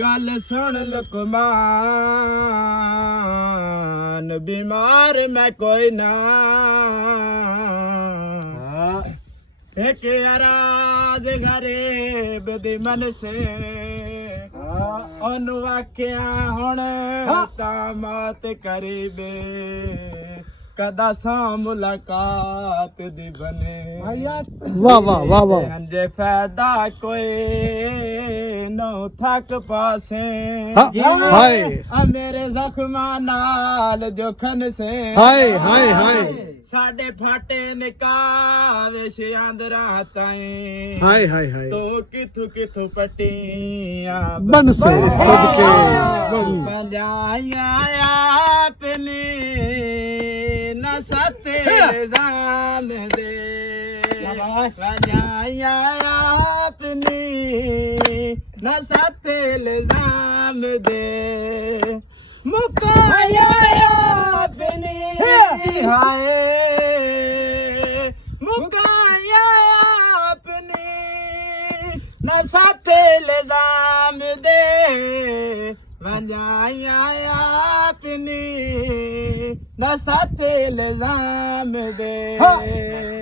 गल सुन लुकमान बीमार मैं कोई ना एक अराज गरीब दी मन से ओनु आख्या हुण तामत करीबे कदा सा मुलाकात दी बने वाह वाह वाह वाह जे फायदा कोई नो थक पासे हाय मेरे जख्मा नाल जोखन से हाय हाय हाय साडे फाटे निकावे सियांदरा ताई हाय हाय हाय तो किथु किथु पटिया बन से सदके पंजाया अपनी न सते इल्जाम दे पंजाया अपनी न सते इल्जाम दे मुकाया अपनी हाय मुकाया अपनी न साथे इल्जाम दे वंजाया अपनी न साथे इल्जाम दे